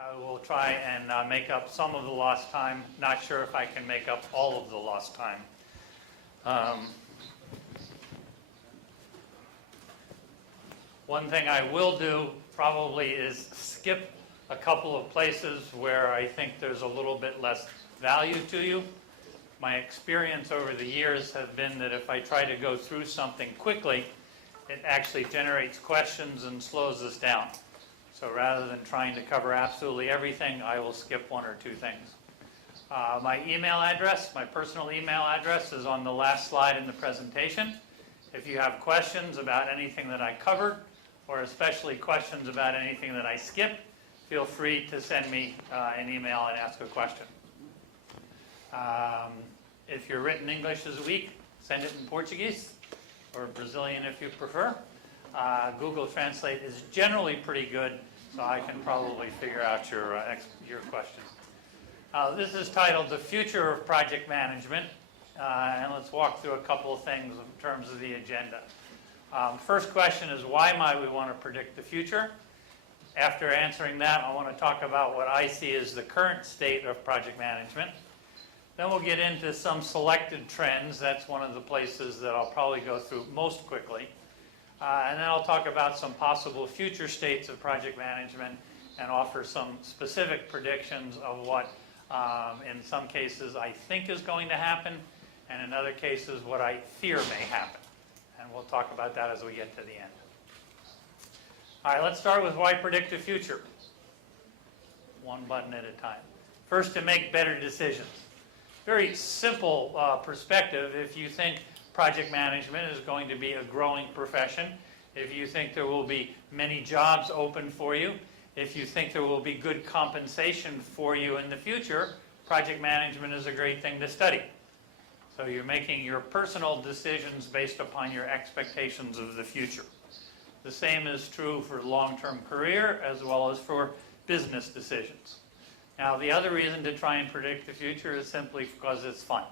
I will try and make up some of the lost time. Not sure if I can make up all of the lost time. One thing I will do probably is skip a couple of places where I think there's a little bit less value to you. My experience over the years has been that if I try to go through something quickly, it actually generates questions and slows us down. So rather than trying to cover absolutely everything, I will skip one or two things. My email address, my personal email address, is on the last slide in the presentation. If you have questions about anything that I covered, or especially questions about anything that I skipped, feel free to send me an email and ask a question. If your written English is weak, send it in Portuguese, or Brazilian if you prefer. Google Translate is generally pretty good, so I can probably figure out your question. This is titled The Future of Project Management, and let's walk through a couple of things in terms of the agenda. First question is, why might we want to predict the future? After answering that, I want to talk about what I see as the current state of project management. Then we'll get into some selected trends. That's one of the places that I'll probably go through most quickly. And then I'll talk about some possible future states of project management and offer some specific predictions of what, in some cases, I think is going to happen, and in other cases, what I fear may happen. And we'll talk about that as we get to the end. All right, let's start with why predict the future. One button at a time. First, to make better decisions. Very simple perspective. If you think project management is going to be a growing profession, if you think there will be many jobs open for you, if you think there will be good compensation for you in the future, project management is a great thing to study. So you're making your personal decisions based upon your expectations of the future. The same is true for long-term career as well as for business decisions. Now, the other reason to try and predict the future is simply because it's fun.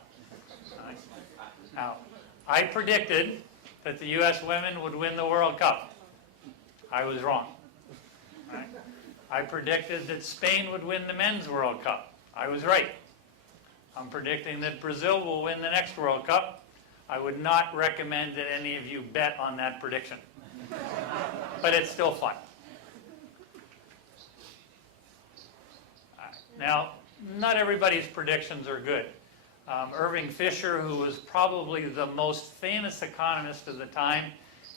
Right? Now, I predicted that the U.S. women would win the World Cup. I was wrong. Right? I predicted that Spain would win the Men's World Cup. I was right. I'm predicting that Brazil will win the next World Cup. I would not recommend that any of you bet on that prediction. But it's still fun. Now, not everybody's predictions are good. Irving Fisher, who was probably the most famous economist of the time,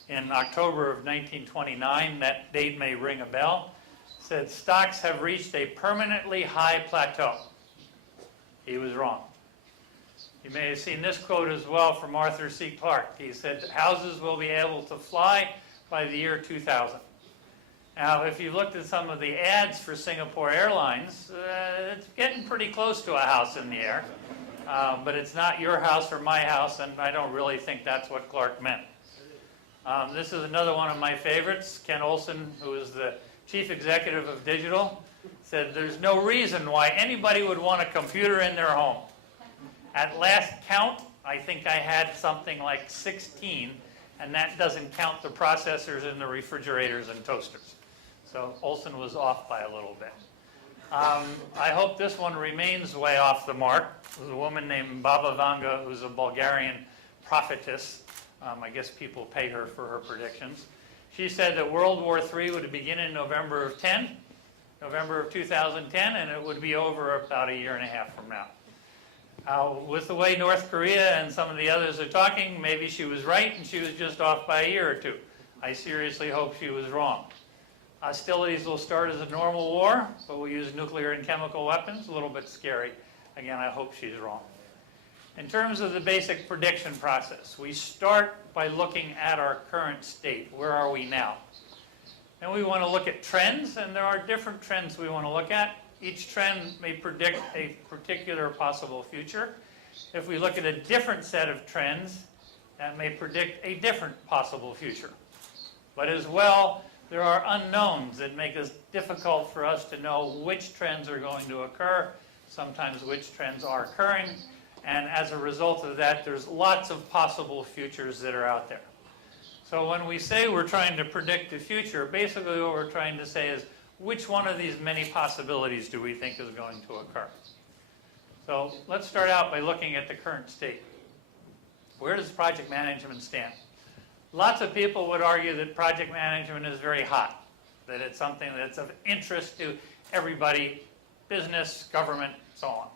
in October of 1929, that date may ring a bell, said stocks have reached a permanently high plateau. He was wrong. You may have seen this quote as well from Arthur C. Clarke. He said, houses will be able to fly by the year 2000. Now, if you looked at some of the ads for Singapore Airlines, it's getting pretty close to a house in the air. But it's not your house or my house, and I don't really think that's what Clarke meant. This is another one of my favorites. Ken Olsen, who is the chief executive of Digital, said there's no reason why anybody would want a computer in their home. At last count, I think I had something like 16, and that doesn't count the processors in the refrigerators and toasters. So Olsen was off by a little bit. I hope this one remains way off the mark. There's a woman named Baba Vanga, who's a Bulgarian prophetess. I guess people pay her for her predictions. She said that World War III would begin in November of 2010, and it would be over about a year and a half from now. With the way North Korea and some of the others are talking, maybe she was right and she was just off by a year or two. I seriously hope she was wrong. Hostilities will start as a normal war, but we'll use nuclear and chemical weapons. A little bit scary. Again, I hope she's wrong. In terms of the basic prediction process, we start by looking at our current state. Where are we now? Then we want to look at trends, and there are different trends we want to look at. Each trend may predict a particular possible future. If we look at a different set of trends, that may predict a different possible future. But as well, there are unknowns that make it difficult for us to know which trends are going to occur, sometimes which trends are occurring, and as a result of that, there's lots of possible futures that are out there. So when we say we're trying to predict the future, basically what we're trying to say is, which one of these many possibilities do we think is going to occur? So let's start out by looking at the current state. Where does project management stand? Lots of people would argue that project management is very hot, that it's something that's of interest to everybody, business, government, so on.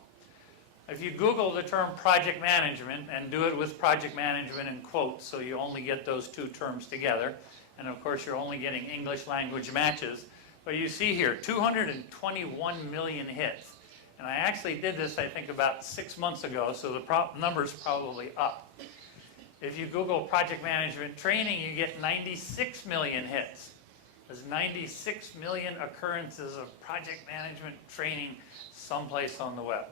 If you Google the term project management and do it with project management in quotes, so you only get those two terms together, and of course you're only getting English language matches, but you see here 221 million hits. And I actually did this, I think, about 6 months ago, so the number's probably up. If you Google project management training, you get 96 million hits. There's 96 million occurrences of project management training someplace on the web.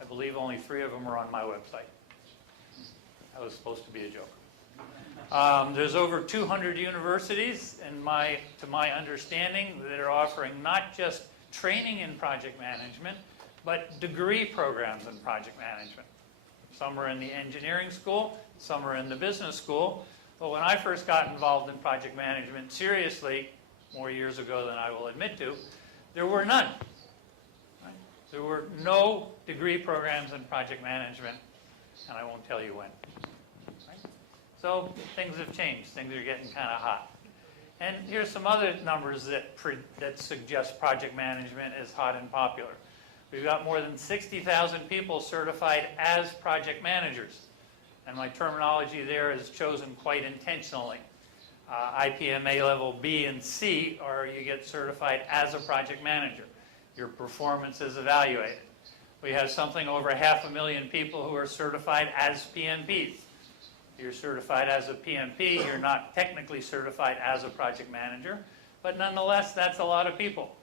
I believe only 3 of them are on my website. That was supposed to be a joke. There's over 200 universities, to my understanding, that are offering not just training in project management, but degree programs in project management. Some are in the engineering school, some are in the business school. But when I first got involved in project management seriously, more years ago than I will admit to, there were none. Right? There were no degree programs in project management, and I won't tell you when. Right? So things have changed. Things are getting kind of hot. And here's some other numbers that suggest project management is hot and popular. We've got more than 60,000 people certified as project managers. And my terminology there is chosen quite intentionally. IPMA level B and C are you get certified as a project manager. Your performance is evaluated. We have something over 500,000 people who are certified as PMPs. You're certified as a PMP, you're not technically certified as a project manager, but nonetheless, that's a lot of people.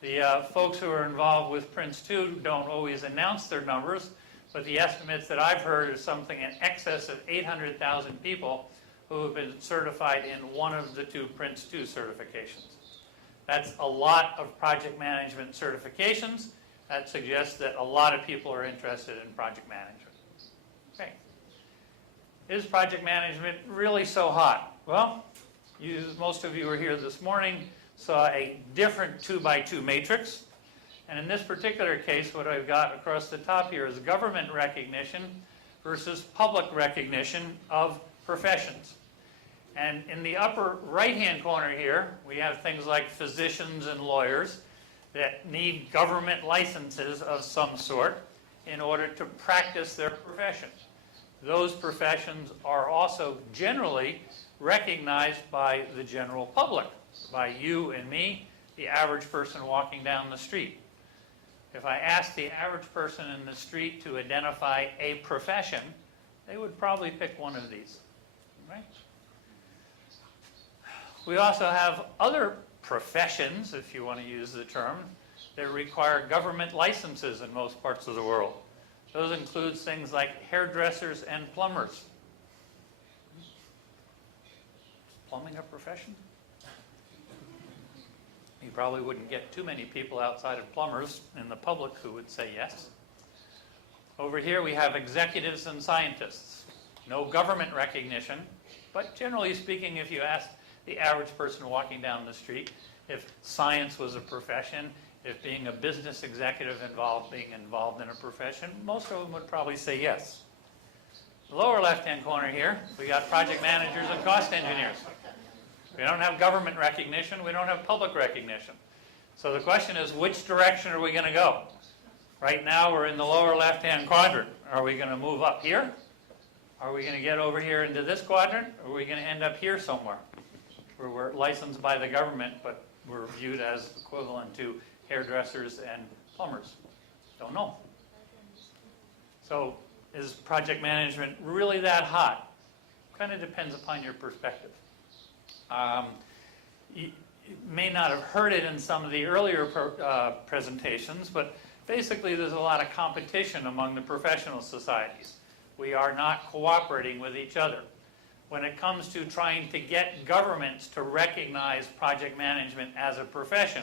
The folks who are involved with Prince 2 don't always announce their numbers, but the estimates that I've heard is something in excess of 800,000 people who have been certified in one of the 2 Prince 2 certifications. That's a lot of project management certifications. That suggests that a lot of people are interested in project management. Okay. Is project management really so hot? Well, most of you were here this morning, saw a different 2x2 matrix. And in this particular case, what I've got across the top here is government recognition versus public recognition of professions. And in the upper right-hand corner here, we have things like physicians and lawyers that need government licenses of some sort in order to practice their profession. Those professions are also generally recognized by the general public, by you and me, the average person walking down the street. If I asked the average person in the street to identify a profession, they would probably pick one of these, right? We also have other professions, if you want to use the term, that require government licenses in most parts of the world. Those include things like hairdressers and plumbers. Is plumbing a profession? You probably wouldn't get too many people outside of plumbers in the public who would say yes. Over here we have executives and scientists. No government recognition, but generally speaking, if you ask the average person walking down the street if science was a profession, if being a business executive involved being involved in a profession, most of them would probably say yes. The lower left-hand corner here, we got project managers and cost engineers. We don't have government recognition, we don't have public recognition. So the question is, which direction are we going to go? Right now we're in the lower left-hand quadrant. Are we going to move up here? Are we going to get over here into this quadrant? Or are we going to end up here somewhere? Where we're licensed by the government, but we're viewed as equivalent to hairdressers and plumbers. Don't know. So is project management really that hot? Kind of depends upon your perspective. You may not have heard it in some of the earlier presentations, but basically there's a lot of competition among the professional societies. We are not cooperating with each other. When it comes to trying to get governments to recognize project management as a profession,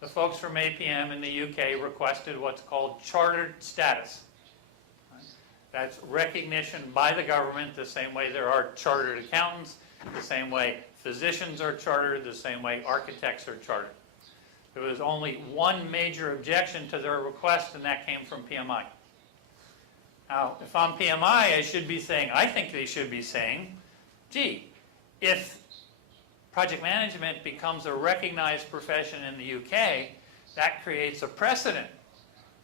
the folks from APM in the UK requested what's called chartered status. That's recognition by the government the same way there are chartered accountants, the same way physicians are chartered, the same way architects are chartered. There was only one major objection to their request, and that came from PMI. Now, if I'm PMI, I think they should be saying, gee, if project management becomes a recognized profession in the UK, that creates a precedent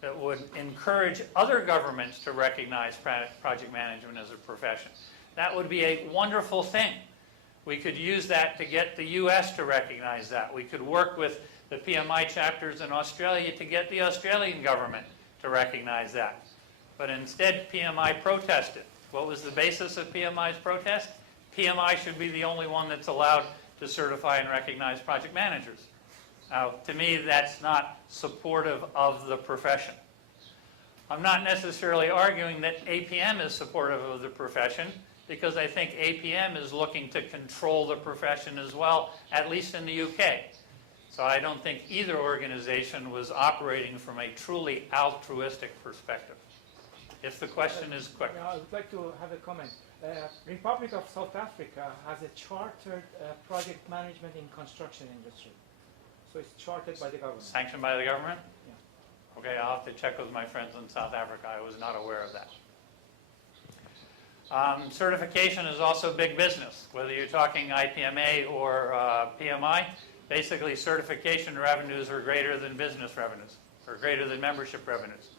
that would encourage other governments to recognize project management as a profession. That would be a wonderful thing. We could use that to get the US to recognize that. We could work with the PMI chapters in Australia to get the Australian government to recognize that. But instead, PMI protested. What was the basis of PMI's protest? PMI should be the only one that's allowed to certify and recognize project managers. Now, to me, that's not supportive of the profession. I'm not necessarily arguing that APM is supportive of the profession, because I think APM is looking to control the profession as well, at least in the UK. So I don't think either organization was operating from a truly altruistic perspective. If the question is quick. I would like to have a comment. Republic of South Africa has a chartered project management in construction industry. So it's chartered by the government. Sanctioned by the government? Yeah. Okay, I'll have to check with my friends in South Africa. I was not aware of that. Certification is also big business. Whether you're talking IPMA or PMI, basically certification revenues are greater than business revenues, or greater than membership revenues.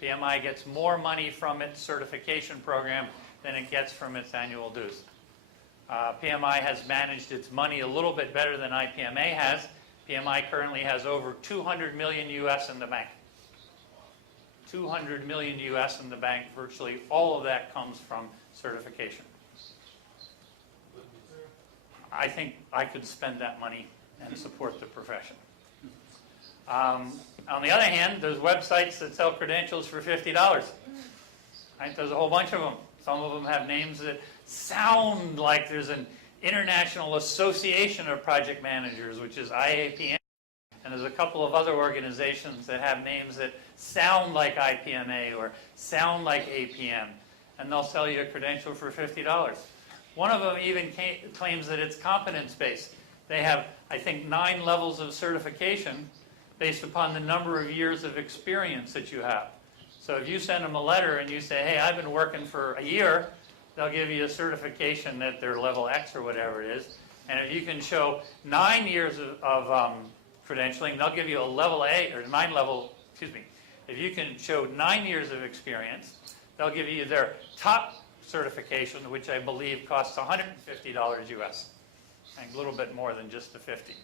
PMI gets more money from its certification program than it gets from its annual dues. PMI has managed its money a little bit better than IPMA has. PMI currently has over 200 million US in the bank. 200 million US in the bank. Virtually all of that comes from certification. I think I could spend that money and support the profession. On the other hand, there's websites that sell credentials for $50. Right? There's a whole bunch of them. Some of them have names that sound like there's an International Association of Project Managers, which is IAPM. And there's a couple of other organizations that have names that sound like IPMA or sound like APM. And they'll sell you a credential for $50. One of them even claims that it's competence-based. They have, I think, 9 levels of certification based upon the number of years of experience that you have. So if you send them a letter and you say, hey, I've been working for a year, they'll give you a certification that they're level X or whatever it is. And if you can show 9 years of credentialing, they'll give you a level A, or 9 level, excuse me. If you can show 9 years of experience, they'll give you their top certification, which I believe costs $150 US, and a little bit more than just the 50.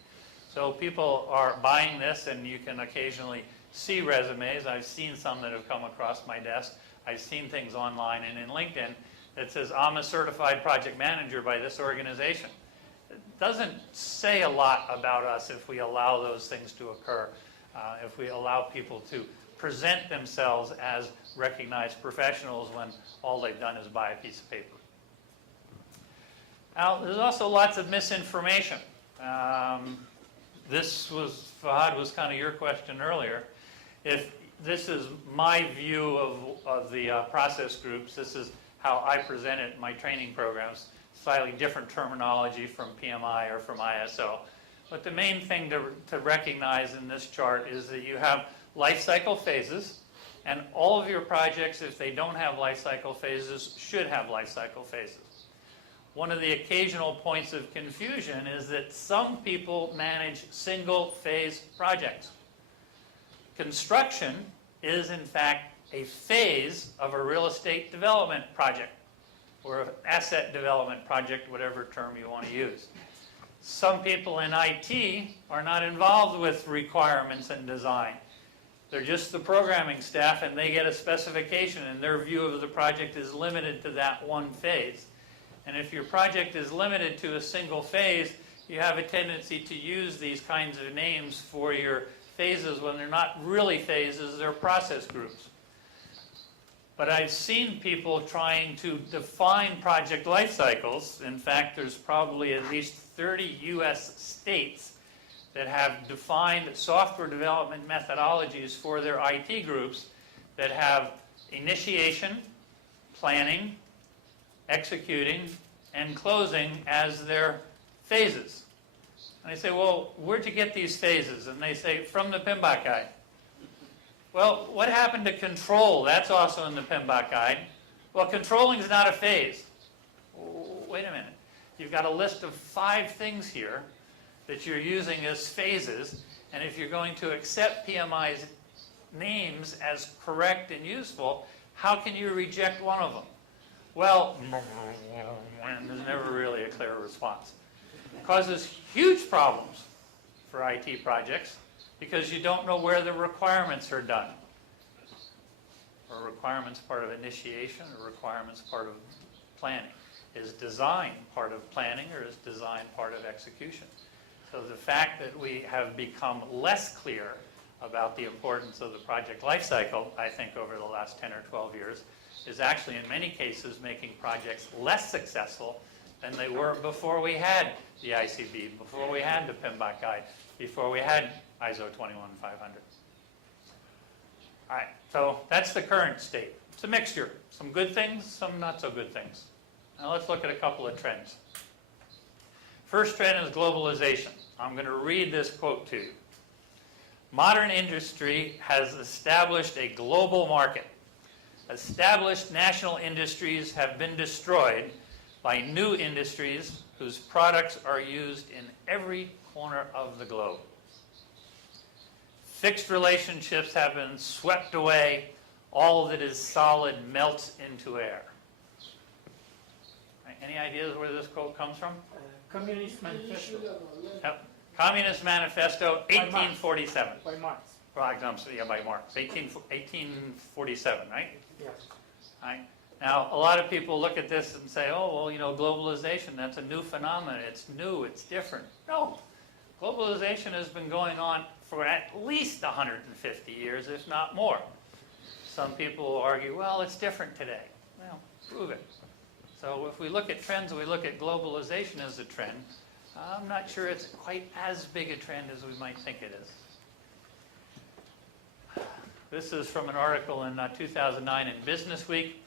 So people are buying this, and you can occasionally see resumes. I've seen some that have come across my desk. I've seen things online and in LinkedIn that says, I'm a certified project manager by this organization. It doesn't say a lot about us if we allow those things to occur, if we allow people to present themselves as recognized professionals when all they've done is buy a piece of paper. Now, there's also lots of misinformation. Fahad, was kind of your question earlier. If this is my view of the process groups, this is how I present it in my training programs, slightly different terminology from PMI or from ISO. But the main thing to recognize in this chart is that you have life cycle phases, and all of your projects, if they don't have life cycle phases, should have life cycle phases. One of the occasional points of confusion is that some people manage single phase projects. Construction is, in fact, a phase of a real estate development project, or an asset development project, whatever term you want to use. Some people in IT are not involved with requirements and design. They're just the programming staff, and they get a specification, and their view of the project is limited to that one phase. And if your project is limited to a single phase, you have a tendency to use these kinds of names for your phases when they're not really phases, they're process groups. But I've seen people trying to define project life cycles. In fact, there's probably at least 30 US states that have defined software development methodologies for their IT groups that have initiation, planning, executing, and closing as their phases. And I say, well, where'd you get these phases? And they say, from the PMBOK guide. Well, what happened to control? That's also in the PMBOK guide. Well, controlling is not a phase. Wait a minute. You've got a list of 5 things here that you're using as phases, and if you're going to accept PMI's names as correct and useful, how can you reject one of them? Well, there's never really a clear response. It causes huge problems for IT projects because you don't know where the requirements are done. Are requirements part of initiation or requirements part of planning? Is design part of planning or is design part of execution? So the fact that we have become less clear about the importance of the project lifecycle, I think over the last 10 or 12 years, is actually in many cases making projects less successful than they were before we had the ICB, before we had the PMBOK guide, before we had ISO 21500. All right, so that's the current state. It's a mixture. Some good things, some not so good things. Now let's look at a couple of trends. First trend is globalization. I'm going to read this quote to you. Modern industry has established a global market. Established national industries have been destroyed by new industries whose products are used in every corner of the globe. Fixed relationships have been swept away. All that is solid melts into air. Right, any ideas where this quote comes from? Communist Manifesto. Yep. Communist Manifesto, 1847. By Marx. Well, yeah, by Marx, 1847, right? Yes. Right. Now, a lot of people look at this and say, oh, well, you know, globalization, that's a new phenomenon. It's new, it's different. No. Globalization has been going on for at least 150 years, if not more. Some people will argue, well, it's different today. Well, prove it. So if we look at trends, we look at globalization as a trend, I'm not sure it's quite as big a trend as we might think it is. This is from an article in 2009 in Business Week.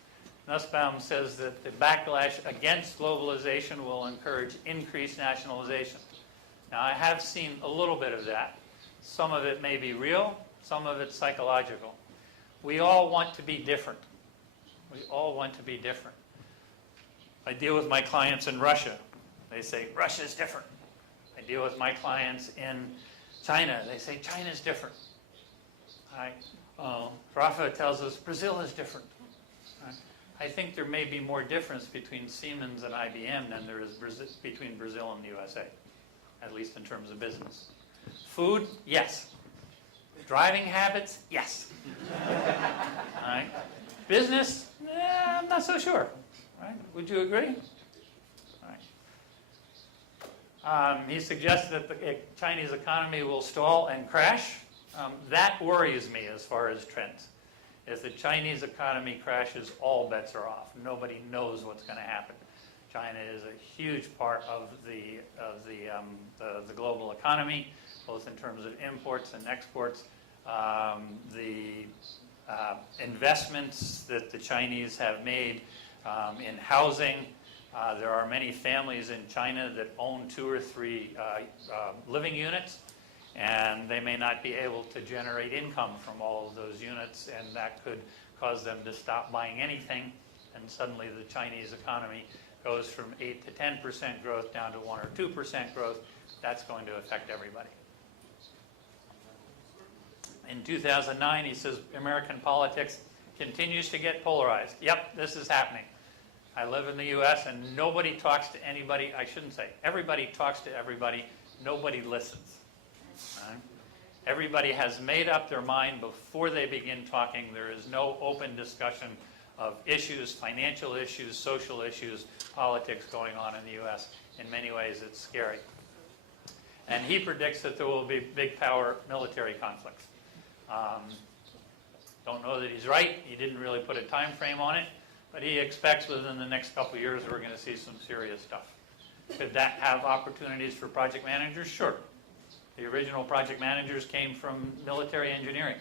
Nussbaum says that the backlash against globalization will encourage increased nationalization. Now, I have seen a little bit of that. Some of it may be real, some of it's psychological. We all want to be different. We all want to be different. I deal with my clients in Russia. They say, Russia's different. I deal with my clients in China. They say, China's different. Rafa tells us Brazil is different. I think there may be more difference between Siemens and IBM than there is between Brazil and the USA, at least in terms of business. Food, yes. Driving habits, yes. Business, I'm not so sure. Right? Would you agree? He suggests that the Chinese economy will stall and crash. That worries me as far as trends. If the Chinese economy crashes, all bets are off. Nobody knows what's going to happen. China is a huge part of the global economy, both in terms of imports and exports. The investments that the Chinese have made in housing. There are many families in China that own 2 or 3 living units, and they may not be able to generate income from all of those units, and that could cause them to stop buying anything, and suddenly the Chinese economy goes from 8 to 10% growth down to 1 or 2% growth. That's going to affect everybody. In 2009, he says, American politics continues to get polarized. Yep, this is happening. I live in the U.S. and nobody talks to anybody. I shouldn't say. Everybody talks to everybody. Nobody listens. Right? Everybody has made up their mind before they begin talking. There is no open discussion of issues, financial issues, social issues, politics going on in the U.S. In many ways, it's scary. And he predicts that there will be big power military conflicts. Don't know that he's right. He didn't really put a time frame on it. But he expects within the next couple of years we're going to see some serious stuff. Could that have opportunities for project managers? Sure. The original project managers came from military engineering.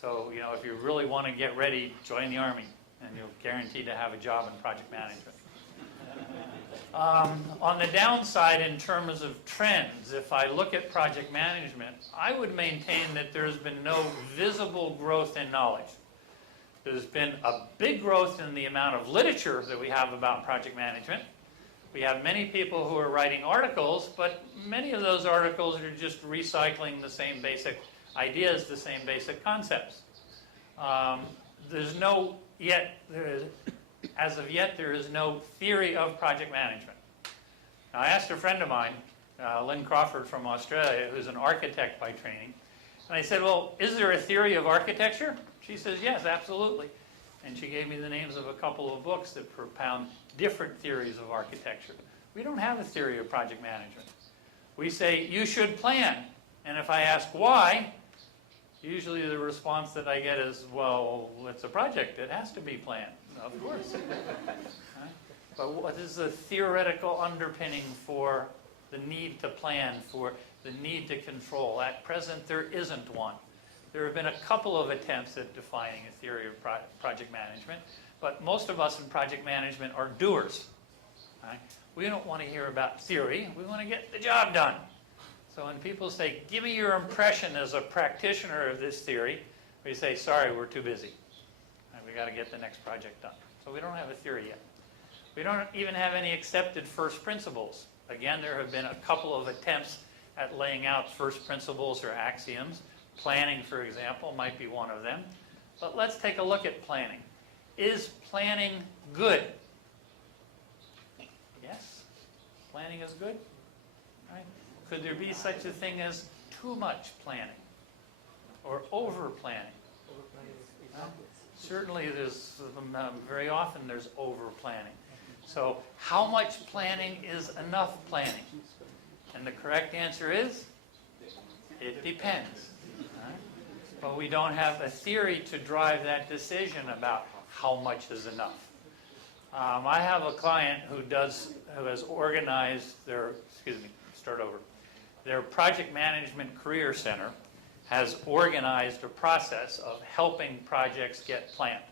So, you know, if you really want to get ready, join the Army, and you're guaranteed to have a job in project management. On the downside, in terms of trends, if I look at project management, I would maintain that there's been no visible growth in knowledge. There's been a big growth in the amount of literature that we have about project management. We have many people who are writing articles, but many of those articles are just recycling the same basic ideas, the same basic concepts. As of yet, there is no theory of project management. Now, I asked a friend of mine, Lynn Crawford from Australia, who's an architect by training, and I said, well, is there a theory of architecture? She says, yes, absolutely. And she gave me the names of a couple of books that propound different theories of architecture. We don't have a theory of project management. We say, you should plan. And if I ask why, usually the response that I get is, well, it's a project. It has to be planned. Of course. Right? But what is the theoretical underpinning for the need to plan, for the need to control? At present, there isn't one. There have been a couple of attempts at defining a theory of project management, but most of us in project management are doers. Right? We don't want to hear about theory. We want to get the job done. So when people say, give me your impression as a practitioner of this theory, we say, sorry, we're too busy. We got to get the next project done. So we don't have a theory yet. We don't even have any accepted first principles. Again, there have been a couple of attempts at laying out first principles or axioms. Planning, for example, might be one of them. But let's take a look at planning. Is planning good? Yes? Planning is good? Right? Could there be such a thing as too much planning? Or over-planning? Certainly, there's very often there's over-planning. So how much planning is enough planning? And the correct answer is, it depends. Right? But we don't have a theory to drive that decision about how much is enough. I have a client who has organized their project management career center has organized a process of helping projects get planned.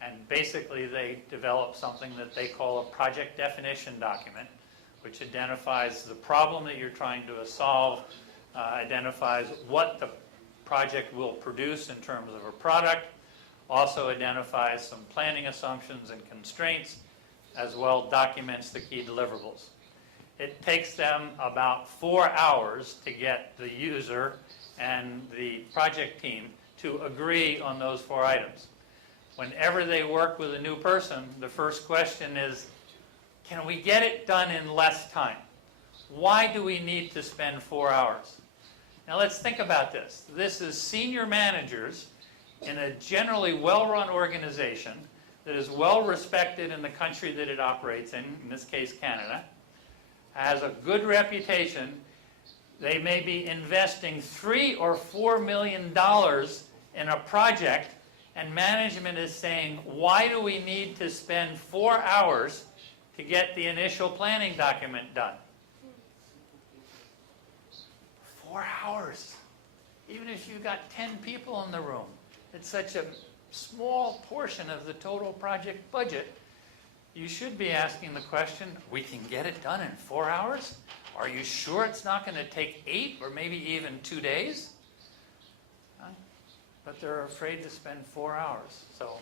And basically they develop something that they call a project definition document, which identifies the problem that you're trying to solve, identifies what the project will produce in terms of a product, also identifies some planning assumptions and constraints, as well documents the key deliverables. It takes them about 4 hours to get the user and the project team to agree on those 4 items. Whenever they work with a new person, the first question is, can we get it done in less time? Why do we need to spend 4 hours? Now let's think about this. This is senior managers in a generally well-run organization that is well respected in the country that it operates in this case Canada, has a good reputation. They may be investing $3 or $4 million in a project, and management is saying, why do we need to spend 4 hours to get the initial planning document done? 4 hours. Even if you've got 10 people in the room, it's such a small portion of the total project budget. You should be asking the question, we can get it done in 4 hours? Are you sure it's not going to take 8 or maybe even 2 days? But they're afraid to spend 4 hours. So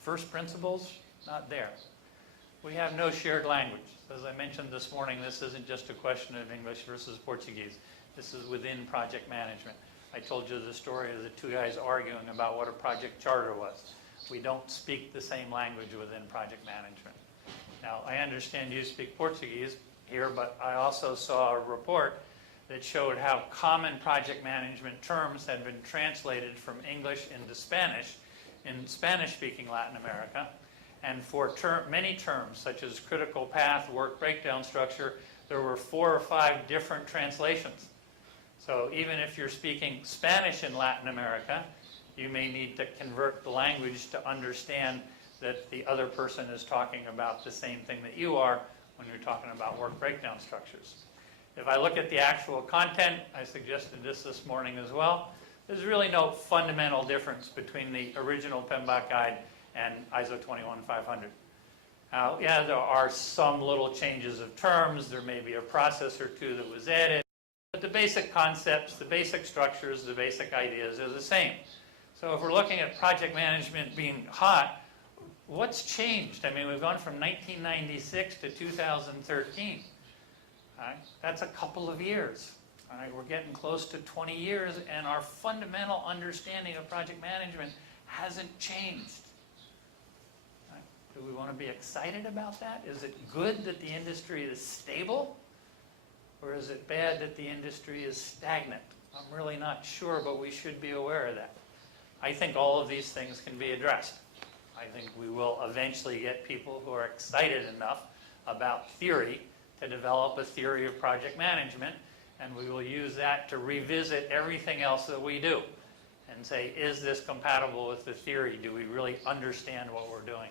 first principles, not there. We have no shared language. As I mentioned this morning, this isn't just a question of English versus Portuguese. This is within project management. I told you the story of the 2 guys arguing about what a project charter was. We don't speak the same language within project management. Now, I understand you speak Portuguese here, but I also saw a report that showed how common project management terms had been translated from English into Spanish in Spanish-speaking Latin America. And for many terms, such as critical path, work breakdown structure, there were 4 or 5 different translations. So even if you're speaking Spanish in Latin America, you may need to convert the language to understand that the other person is talking about the same thing that you are when you're talking about work breakdown structures. If I look at the actual content, I suggested this morning as well, there's really no fundamental difference between the original PMBOK guide and ISO 21500. Yeah, there are some little changes of terms. There may be a process or two that was added. But the basic concepts, the basic structures, the basic ideas are the same. So if we're looking at project management being hot, what's changed? I mean, we've gone from 1996 to 2013. Right? That's a couple of years. All right? We're getting close to 20 years, and our fundamental understanding of project management hasn't changed. Right? Do we want to be excited about that? Is it good that the industry is stable? Or is it bad that the industry is stagnant? I'm really not sure, but we should be aware of that. I think all of these things can be addressed. I think we will eventually get people who are excited enough about theory to develop a theory of project management, and we will use that to revisit everything else that we do and say, is this compatible with the theory? Do we really understand what we're doing?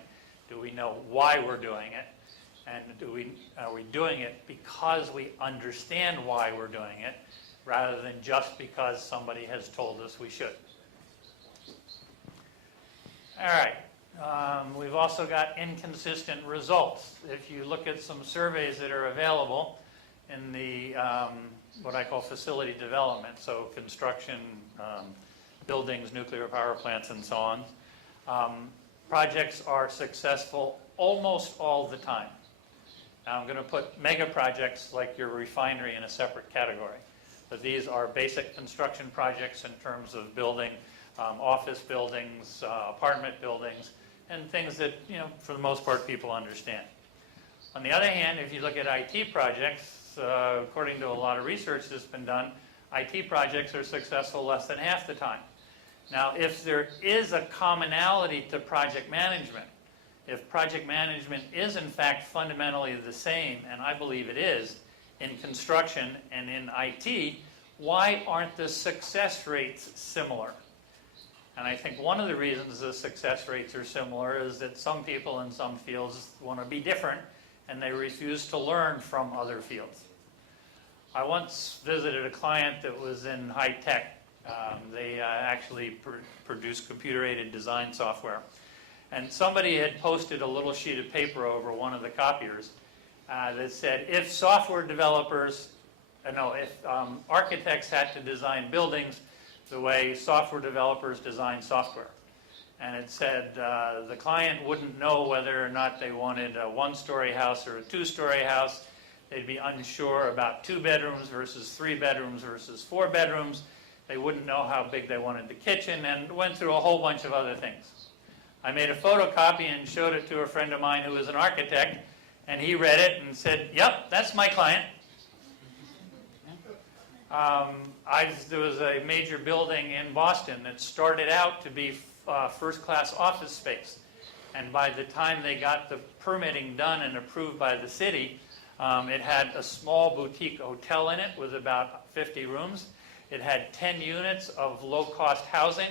Do we know why we're doing it? And are we doing it because we understand why we're doing it, rather than just because somebody has told us we should? All right. We've also got inconsistent results. If you look at some surveys that are available in the what I call facility development, so construction, buildings, nuclear power plants, and so on, projects are successful almost all the time. Now, I'm going to put mega projects like your refinery in a separate category. But these are basic construction projects in terms of building office buildings, apartment buildings, and things that, for the most part, people understand. On the other hand, if you look at IT projects, according to a lot of research that's been done, IT projects are successful less than half the time. Now, if there is a commonality to project management, if project management is in fact fundamentally the same, and I believe it is, in construction and in IT, why aren't the success rates similar? And I think one of the reasons the success rates are similar is that some people in some fields want to be different, and they refuse to learn from other fields. I once visited a client that was in high tech. They actually produce computer-aided design software. And somebody had posted a little sheet of paper over one of the copiers that said, if architects had to design buildings the way software developers design software. And it said the client wouldn't know whether or not they wanted a one-story house or a two-story house. They'd be unsure about 2 bedrooms versus 3 bedrooms versus 4 bedrooms. They wouldn't know how big they wanted the kitchen, and went through a whole bunch of other things. I made a photocopy and showed it to a friend of mine who was an architect, and he read it and said, yep, that's my client. There was a major building in Boston that started out to be first-class office space. And by the time they got the permitting done and approved by the city, it had a small boutique hotel in it with about 50 rooms. It had 10 units of low-cost housing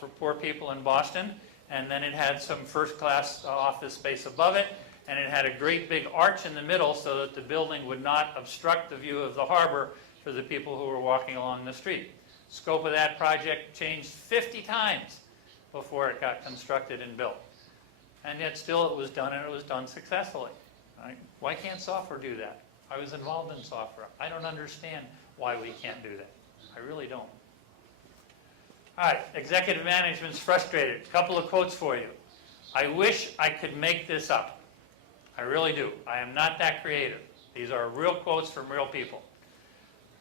for poor people in Boston. And then it had some first-class office space above it, and it had a great big arch in the middle so that the building would not obstruct the view of the harbor for the people who were walking along the street. Scope of that project changed 50 times before it got constructed and built. And yet still it was done, and it was done successfully. Right? Why can't software do that? I was involved in software. I don't understand why we can't do that. I really don't. All right, executive management's frustrated. A couple of quotes for you. I wish I could make this up. I really do. I am not that creative. These are real quotes from real people.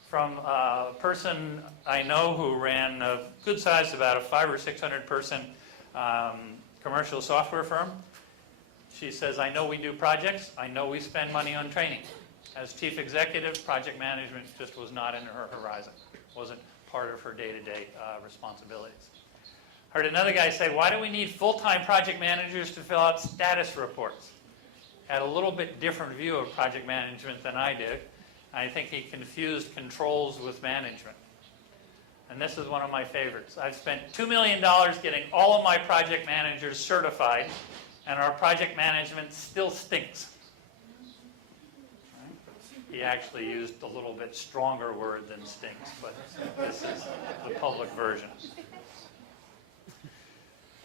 From a person I know who ran a good size, about a 500 or 600 person commercial software firm. She says, I know we do projects. I know we spend money on training. As chief executive, project management just was not in her horizon. Wasn't part of her day-to-day responsibilities. Heard another guy say, why do we need full-time project managers to fill out status reports? Had a little bit different view of project management than I did. I think he confused controls with management. And this is one of my favorites. I've spent $2 million getting all of my project managers certified, and our project management still stinks. He actually used a little bit stronger word than stinks, but this is the public version.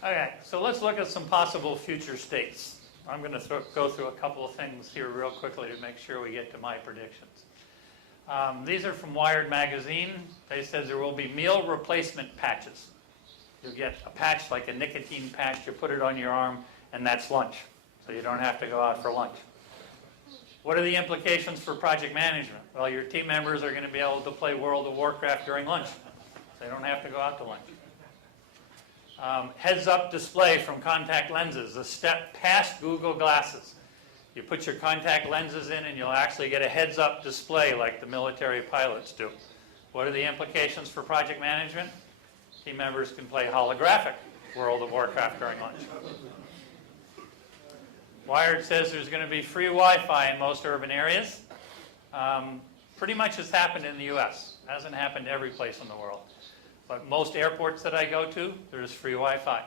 Okay, so let's look at some possible future states. I'm going to go through a couple of things here real quickly to make sure we get to my predictions. These are from Wired magazine. They said there will be meal replacement patches. You'll get a patch like a nicotine patch, you put it on your arm, and that's lunch. So you don't have to go out for lunch. What are the implications for project management? Well, your team members are going to be able to play World of Warcraft during lunch. They don't have to go out to lunch. Heads-up display from contact lenses, a step past Google Glasses. You put your contact lenses in and you'll actually get a heads-up display like the military pilots do. What are the implications for project management? Team members can play holographic World of Warcraft during lunch. Wired says there's going to be free Wi-Fi in most urban areas. Pretty much has happened in the U.S. It hasn't happened every place in the world. But most airports that I go to, there's free Wi-Fi.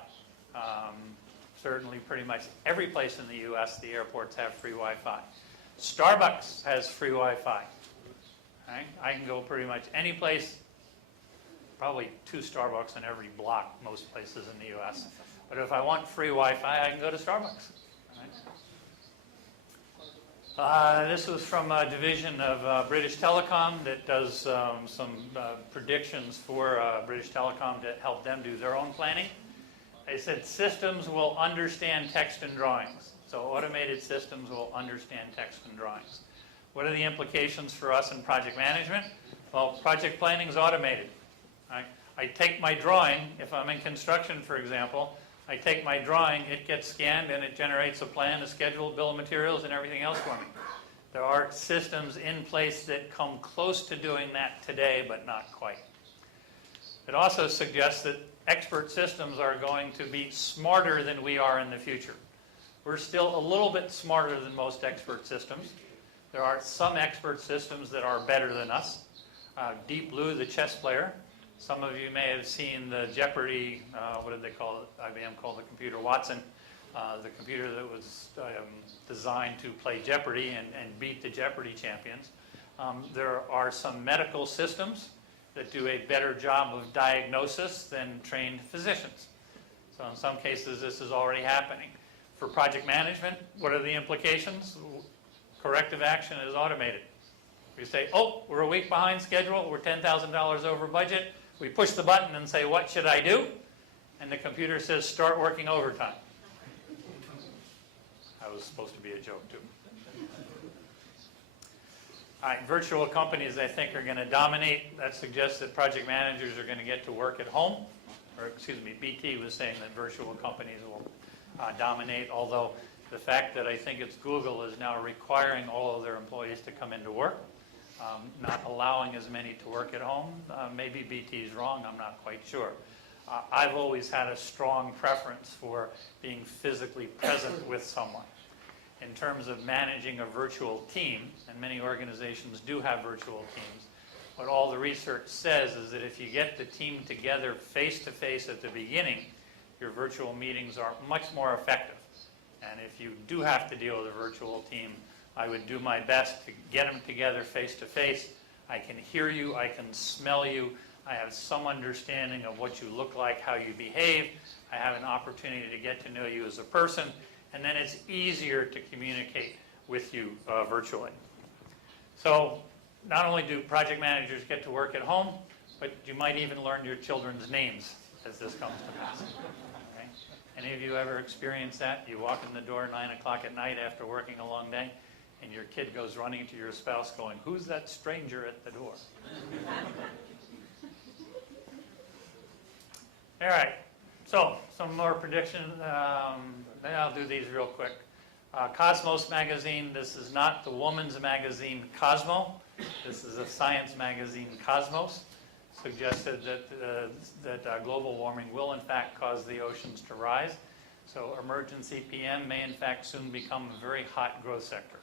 Certainly pretty much every place in the U.S. the airports have free Wi-Fi. Starbucks has free Wi-Fi. Right? I can go pretty much any place, probably 2 Starbucks in every block, most places in the U.S. But if I want free Wi-Fi, I can go to Starbucks. Right? This was from a division of British Telecom that does some predictions for British Telecom to help them do their own planning. They said systems will understand text and drawings. So automated systems will understand text and drawings. What are the implications for us in project management? Well, project planning is automated. Right? I take my drawing, if I'm in construction, for example, I take my drawing, it gets scanned, and it generates a plan, a schedule, bill of materials, and everything else for me. There are systems in place that come close to doing that today, but not quite. It also suggests that expert systems are going to be smarter than we are in the future. We're still a little bit smarter than most expert systems. There are some expert systems that are better than us. Deep Blue, the chess player. Some of you may have seen the Jeopardy, what did they call it? IBM called the computer Watson. The computer that was designed to play Jeopardy and beat the Jeopardy champions. There are some medical systems that do a better job of diagnosis than trained physicians. So in some cases, this is already happening. For project management, what are the implications? Corrective action is automated. We say, oh, we're a week behind schedule, we're $10,000 over budget. We push the button and say, what should I do? And the computer says, start working overtime. That was supposed to be a joke, too. All right, virtual companies, I think, are going to dominate. That suggests that project managers are going to get to work at home. Or, excuse me, BT was saying that virtual companies will dominate, although the fact that I think it's Google is now requiring all of their employees to come into work, not allowing as many to work at home. Maybe BT is wrong, I'm not quite sure. I've always had a strong preference for being physically present with someone. In terms of managing a virtual team, and many organizations do have virtual teams, what all the research says is that if you get the team together face-to-face at the beginning, your virtual meetings are much more effective. And if you do have to deal with a virtual team, I would do my best to get them together face-to-face. I can hear you, I can smell you, I have some understanding of what you look like, how you behave, I have an opportunity to get to know you as a person, and then it's easier to communicate with you virtually. So not only do project managers get to work at home, but you might even learn your children's names as this comes to pass. Okay? Any of you ever experienced that? You walk in the door 9 o'clock at night after working a long day, and your kid goes running to your spouse going, who's that stranger at the door? All right, so some more predictions. Then I'll do these real quick. Cosmos magazine, this is not the woman's magazine Cosmo. This is a science magazine Cosmos. Suggested that global warming will in fact cause the oceans to rise. So emergency PM may in fact soon become a very hot growth sector.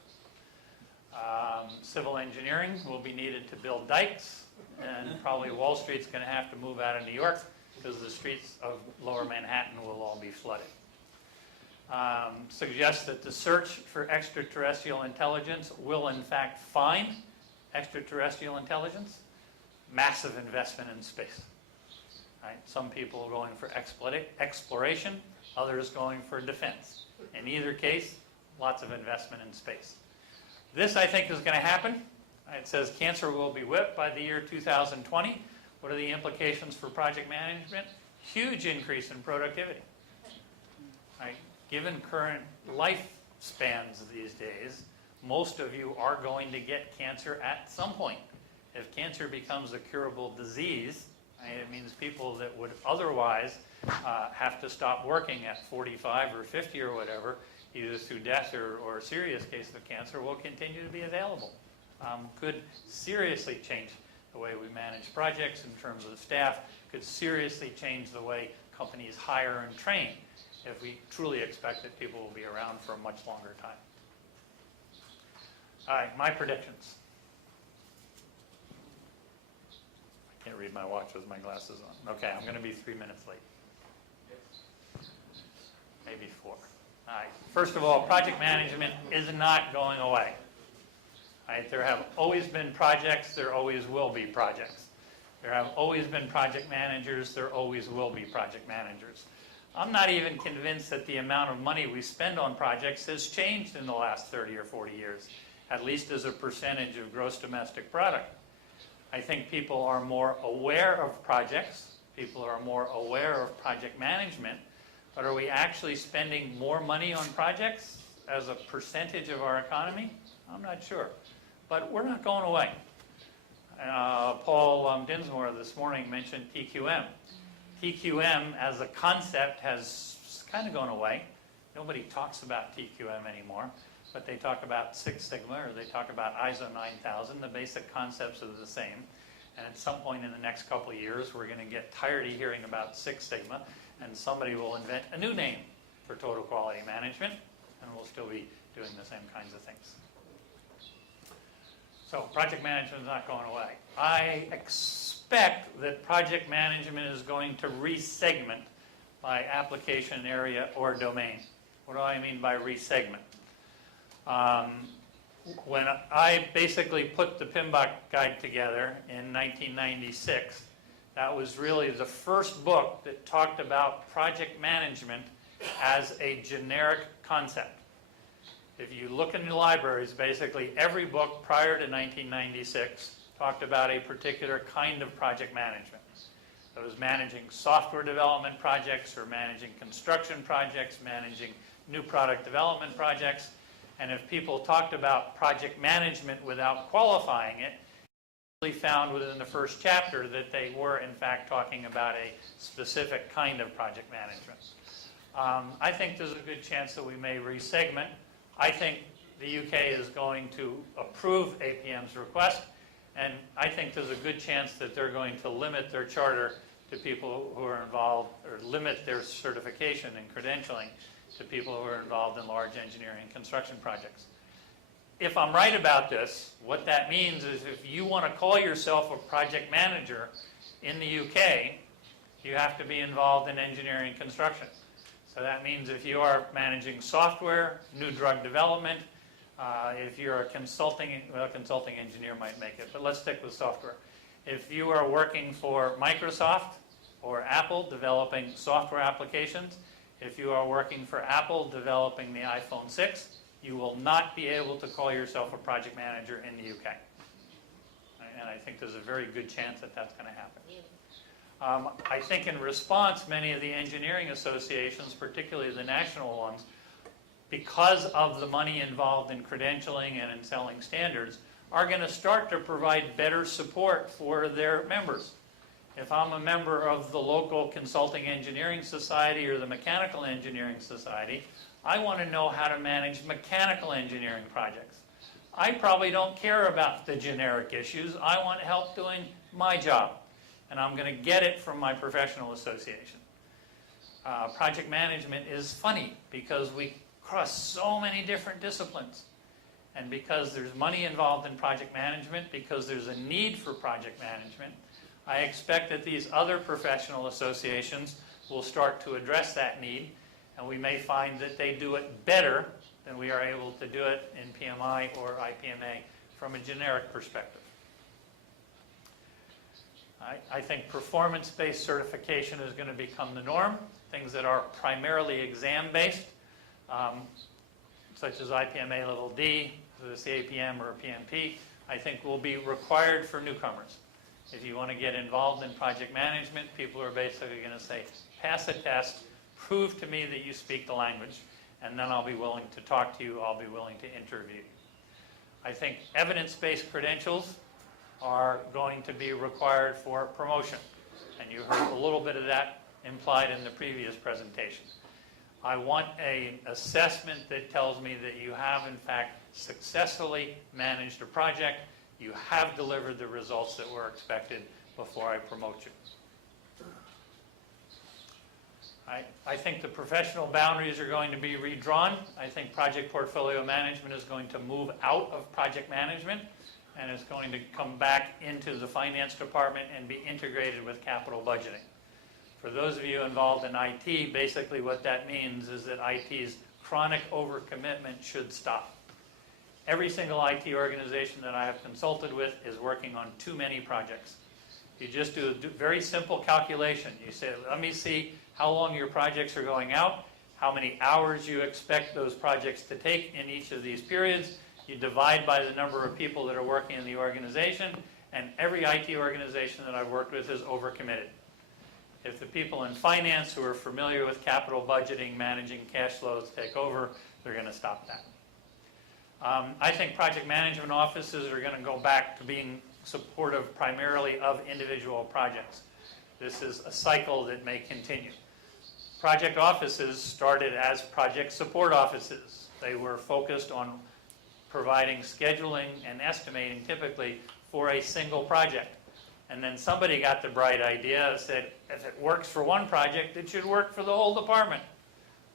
Civil engineering will be needed to build dikes, and probably Wall Street's going to have to move out of New York because the streets of lower Manhattan will all be flooded. Suggests that the search for extraterrestrial intelligence will in fact find extraterrestrial intelligence. Massive investment in space. Right? Some people are going for exploration, others going for defense. In either case, lots of investment in space. This, I think, is going to happen. It says cancer will be whipped by the year 2020. What are the implications for project management? Huge increase in productivity. Right? Given current lifespans these days, most of you are going to get cancer at some point. If cancer becomes a curable disease, right, it means people that would otherwise have to stop working at 45 or 50 or whatever, either through death or a serious case of cancer, will continue to be available. Could seriously change the way we manage projects in terms of staff, could seriously change the way companies hire and train if we truly expect that people will be around for a much longer time. All right, my predictions. I can't read my watch with my glasses on. Okay, I'm going to be 3 minutes late. Maybe 4. All right. First of all, project management is not going away. Right? There have always been projects, there always will be projects. There have always been project managers, there always will be project managers. I'm not even convinced that the amount of money we spend on projects has changed in the last 30 or 40 years, at least as a percentage of gross domestic product. I think people are more aware of projects, people are more aware of project management, but are we actually spending more money on projects as a percentage of our economy? I'm not sure. But we're not going away. Paul Dinsmore this morning mentioned TQM. TQM as a concept has kind of gone away. Nobody talks about TQM anymore, but they talk about Six Sigma or they talk about ISO 9000. The basic concepts are the same. And at some point in the next couple of years, we're going to get tired of hearing about Six Sigma, and somebody will invent a new name for total quality management, and we'll still be doing the same kinds of things. So project management is not going away. I expect that project management is going to resegment by application area or domain. What do I mean by resegment? When I basically put the PMBOK guide together in 1996, that was really the first book that talked about project management as a generic concept. If you look in the libraries, basically every book prior to 1996 talked about a particular kind of project management. It was managing software development projects or managing construction projects, managing new product development projects. And if people talked about project management without qualifying it, we found within the first chapter that they were in fact talking about a specific kind of project management. I think there's a good chance that we may resegment. I think the UK is going to approve APM's request, and I think there's a good chance that they're going to limit their charter to people who are involved, or limit their certification and credentialing to people who are involved in large engineering and construction projects. If I'm right about this, what that means is if you want to call yourself a project manager in the UK, you have to be involved in engineering and construction. So that means if you are managing software, new drug development, if you're a consulting engineer might make it, but let's stick with software. If you are working for Microsoft or Apple developing software applications, if you are working for Apple developing the iPhone 6, you will not be able to call yourself a project manager in the UK. And I think there's a very good chance that that's going to happen. I think in response, many of the engineering associations, particularly the national ones, because of the money involved in credentialing and in selling standards, are going to start to provide better support for their members. If I'm a member of the local consulting engineering society or the mechanical engineering society, I want to know how to manage mechanical engineering projects. I probably don't care about the generic issues. I want help doing my job. And I'm going to get it from my professional association. Project management is funny because we cross so many different disciplines. And because there's money involved in project management, because there's a need for project management, I expect that these other professional associations will start to address that need, and we may find that they do it better than we are able to do it in PMI or IPMA from a generic perspective. I think performance-based certification is going to become the norm, things that are primarily exam-based. such as IPMA Level D, the CAPM or PMP, I think will be required for newcomers. If you want to get involved in project management, people are basically going to say, pass a test, prove to me that you speak the language, and then I'll be willing to talk to you, I'll be willing to interview you. I think evidence-based credentials are going to be required for promotion, and you heard a little bit of that implied in the previous presentation. I want an assessment that tells me that you have, in fact, successfully managed a project, you have delivered the results that were expected before I promote you. I think the professional boundaries are going to be redrawn. I think project portfolio management is going to move out of project management and is going to come back into the finance department and be integrated with capital budgeting. For those of you involved in IT, basically what that means is that IT's chronic overcommitment should stop. Every single IT organization that I have consulted with is working on too many projects. You just do a very simple calculation. You say, let me see how long your projects are going out, how many hours you expect those projects to take in each of these periods. You divide by the number of people that are working in the organization, and every IT organization that I've worked with is overcommitted. If the people in finance who are familiar with capital budgeting, managing cash flows take over, they're going to stop that. I think project management offices are going to go back to being supportive primarily of individual projects. This is a cycle that may continue. Project offices started as project support offices. They were focused on providing scheduling and estimating typically for a single project. And then somebody got the bright idea and said, if it works for one project, it should work for the whole department.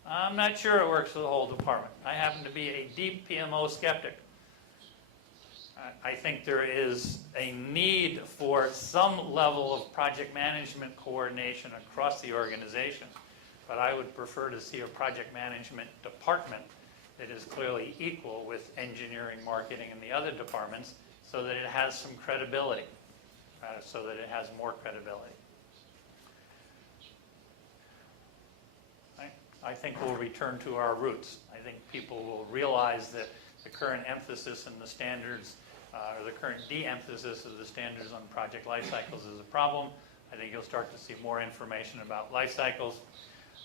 I'm not sure it works for the whole department. I happen to be a deep PMO skeptic. I think there is a need for some level of project management coordination across the organization, but I would prefer to see a project management department that is clearly equal with engineering, marketing, and the other departments so that it has some credibility, so that it has more credibility. I think we'll return to our roots. I think people will realize that the current emphasis in the standards, or the current de-emphasis of the standards on project life cycles is a problem. I think you'll start to see more information about life cycles.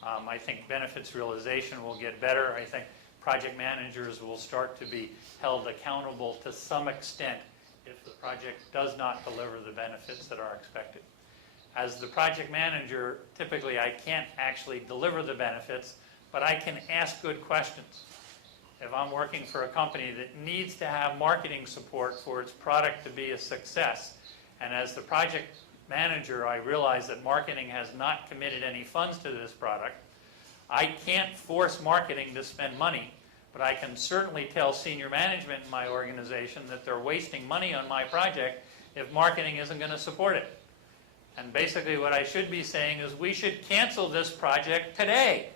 I think benefits realization will get better. I think project managers will start to be held accountable to some extent if the project does not deliver the benefits that are expected. As the project manager, typically I can't actually deliver the benefits, but I can ask good questions. If I'm working for a company that needs to have marketing support for its product to be a success, and as the project manager I realize that marketing has not committed any funds to this product, I can't force marketing to spend money, but I can certainly tell senior management in my organization that they're wasting money on my project if marketing isn't going to support it. And basically what I should be saying is we should cancel this project today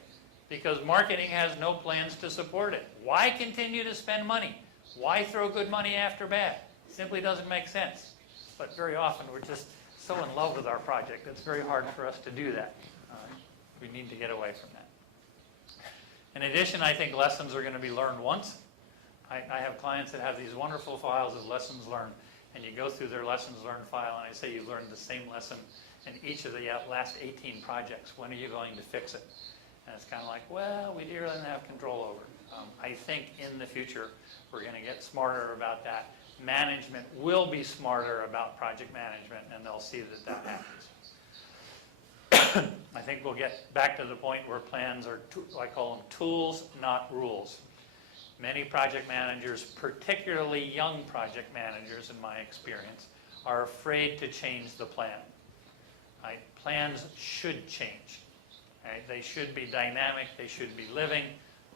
because marketing has no plans to support it. Why continue to spend money? Why throw good money after bad? It simply doesn't make sense. But very often we're just so in love with our project, it's very hard for us to do that. We need to get away from that. In addition, I think lessons are going to be learned once. I have clients that have these wonderful files of lessons learned, and you go through their lessons learned file, and I say you learned the same lesson in each of the last 18 projects. When are you going to fix it? And it's kind of like, well, we really didn't have control over it. I think in the future we're going to get smarter about that. Management will be smarter about project management, and they'll see that that happens. I think we'll get back to the point where plans are, I call them tools, not rules. Many project managers, particularly young project managers in my experience, are afraid to change the plan. Right? Plans should change. Right? They should be dynamic, they should be living.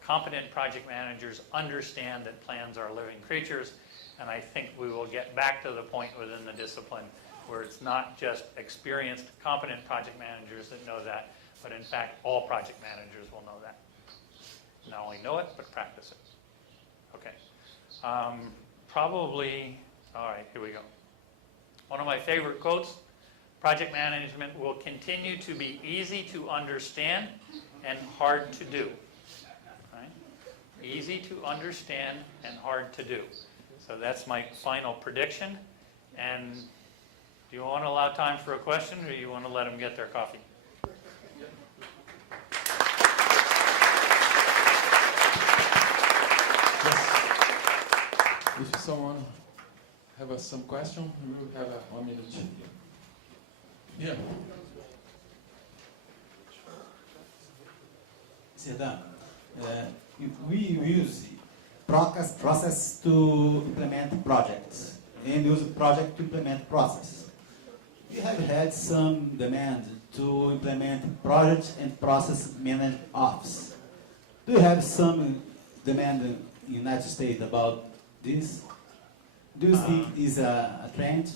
Competent project managers understand that plans are living creatures, and I think we will get back to the point within the discipline where it's not just experienced, competent project managers that know that, but in fact all project managers will know that. Not only know it, but practice it. Okay. Probably, all right, here we go. One of my favorite quotes, project management will continue to be easy to understand and hard to do. Right? easy to understand and hard to do. So that's my final prediction. And do you want to allow time for a question, or do you want to let them get their coffee? If someone have some question, we will have 1 minute. Yeah. Serdan, we use process to implement projects and use project to implement process. We have had some demand to implement project and process management office. Do you have some demand in the United States about this? Do you think is a trend?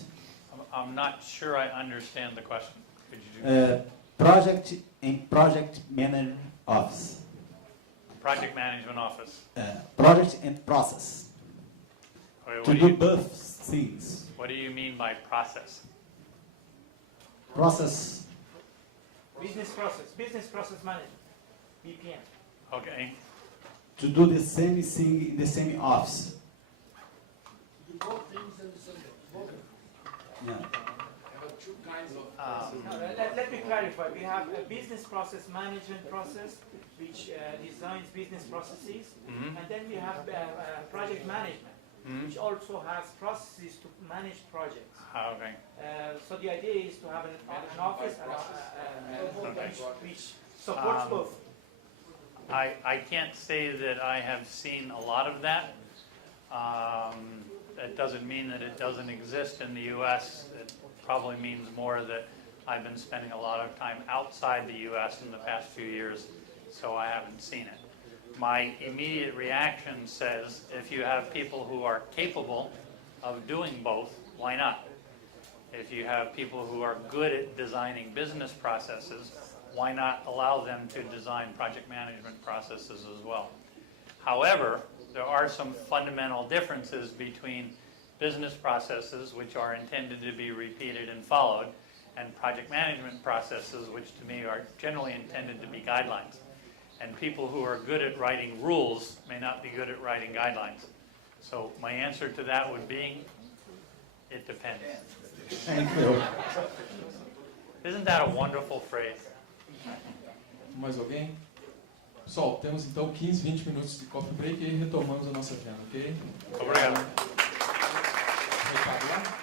I'm not sure I understand the question. Could you do Project and project management office. project management office? Project and process. Okay, To do both things. what do you mean by process? Process. Business process management, BPM. Okay. To do the same thing in the same office. Yeah. Let me clarify. We have a business process management process, which designs business processes, and then we have project management, which also has processes to manage projects. Okay. So the idea is to have an office which supports both. I can't say that I have seen a lot of that. That doesn't mean that it doesn't exist in the U.S. It probably means more that I've been spending a lot of time outside the U.S. in the past few years, so I haven't seen it. My immediate reaction says, if you have people who are capable of doing both, why not? If you have people who are good at designing business processes, why not allow them to design project management processes as well? However, there are some fundamental differences between business processes, which are intended to be repeated and followed, and project management processes, which to me are generally intended to be guidelines. And people who are good at writing rules may not be good at writing guidelines. So my answer to that would be, it depends. Thank you. Isn't that a wonderful phrase? Mais alguém? Pessoal, temos então 15, 20 minutos de coffee break e aí retomamos a nossa agenda, ok? Obrigado. Recado lá?